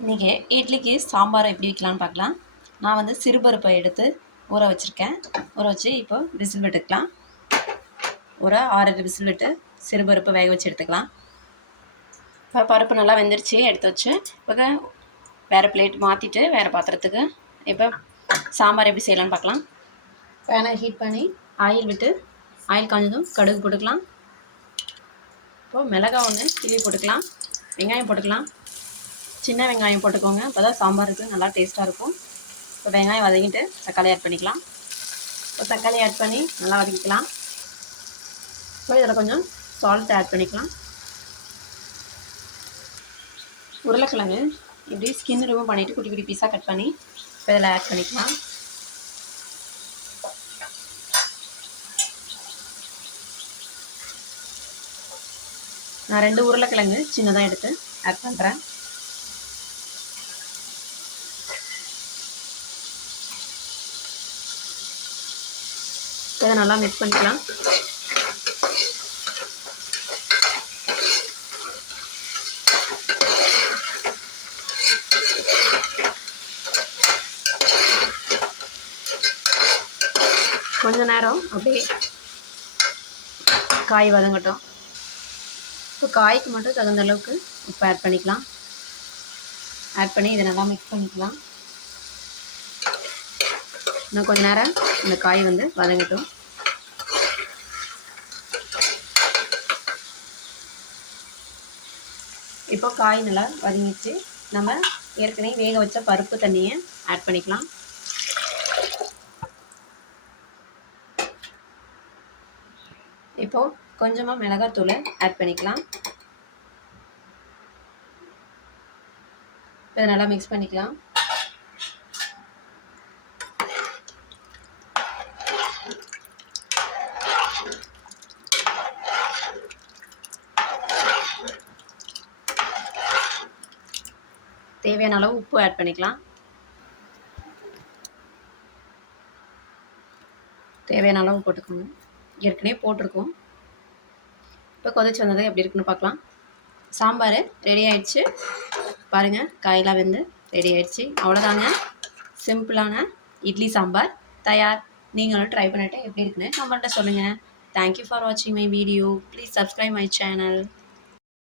இன்றைக்கி இட்லிக்கு சாம்பார் எப்படி வைக்கலான்னு பார்க்கலாம். நான் வந்து சிறுபருப்பை எடுத்து ஊற வச்சுருக்கேன். ஊற வச்சு இப்போ விசில் விட்டுக்கலாம். ஒரு 6 விசில் விட்டு சிறுபருப்பை வேக வச்சு எடுத்துக்கலாம். இப்போ பருப்பு நல்லா வெந்துருச்சு, எடுத்து வச்சு இப்போ வேறு பிளேட் மாற்றிட்டு வேறு பாத்திரத்துக்கு இப்போ சாம்பார் எப்படி செய்யலான்னு பார்க்கலாம். பேனை ஹீட் பண்ணி ஆயில் விட்டு ஆயில் காஞ்சதும் கடுகு போட்டுக்கலாம். இப்போது மிளகாய் ஒன்று கிள்ளி போட்டுக்கலாம். வெங்காயம் போட்டுக்கலாம். சின்ன வெங்காயம் போட்டுக்கோங்க, அப்போ தான் சாம்பாருக்கு நல்லா டேஸ்ட்டாக இருக்கும். இப்போ வெங்காயம் வதக்கிட்டு தக்காளி ஆட் பண்ணிக்கலாம். இப்போ தக்காளி ஆட் பண்ணி நல்லா வதக்கிக்கலாம். இப்போ இதில் கொஞ்சம் சால்ட் ஆட் பண்ணிக்கலாம். உருளைக்கிழங்கு இப்படி ஸ்கின் ரிமூவ் பண்ணிவிட்டு குட்டி குட்டி பீஸாக கட் பண்ணி இப்போ இதில் ஆட் பண்ணிக்கலாம். நான் 2 உருளைக்கிழங்கு சின்னதாக எடுத்து ஆட் பண்ணுறேன். இதை நல்லா மிக்ஸ் பண்ணிக்கலாம். கொஞ்ச நேரம் அப்படியே காய் வதங்கட்டும். இப்போ காய்க்கு மட்டும் தகுந்த அளவுக்கு உப்பு ஆட் பண்ணிக்கலாம். ஆட் பண்ணி இதை நல்லா மிக்ஸ் பண்ணிக்கலாம். இன்னும் கொஞ்ச நேரம் இந்த காய் வந்து வதங்கட்டும். இப்போ காய் நல்லா வதங்கிச்சு. நம்ம ஏற்கனவே வேக வச்ச பருப்பு தண்ணியை ஆட் பண்ணிக்கலாம். இப்போது கொஞ்சமாக மிளகாத்தூளை ஆட் பண்ணிக்கலாம். இதை நல்லா மிக்ஸ் பண்ணிக்கலாம். தேவையான அளவு உப்பு ஆட் பண்ணிக்கலாம். தேவையான அளவு போட்டுக்கோங்க, ஏற்கனவே போட்டிருக்கோம். இப்போ கொதிச்சு வந்தது எப்படி இருக்குன்னு பார்க்கலாம். சாம்பார் ரெடி ஆயிடுச்சு. பாருங்கள், காயெல்லாம் வெந்து ரெடி ஆயிடுச்சு. அவ்வளோதாங்க, சிம்பிளான இட்லி சாம்பார் தயார். நீங்களும் ட்ரை பண்ணிவிட்டு எப்படி இருக்குன்னு நம்மள்கிட்ட சொல்லுங்கள். தேங்க்யூ ஃபார் வாட்சிங் my video. Please subscribe my channel.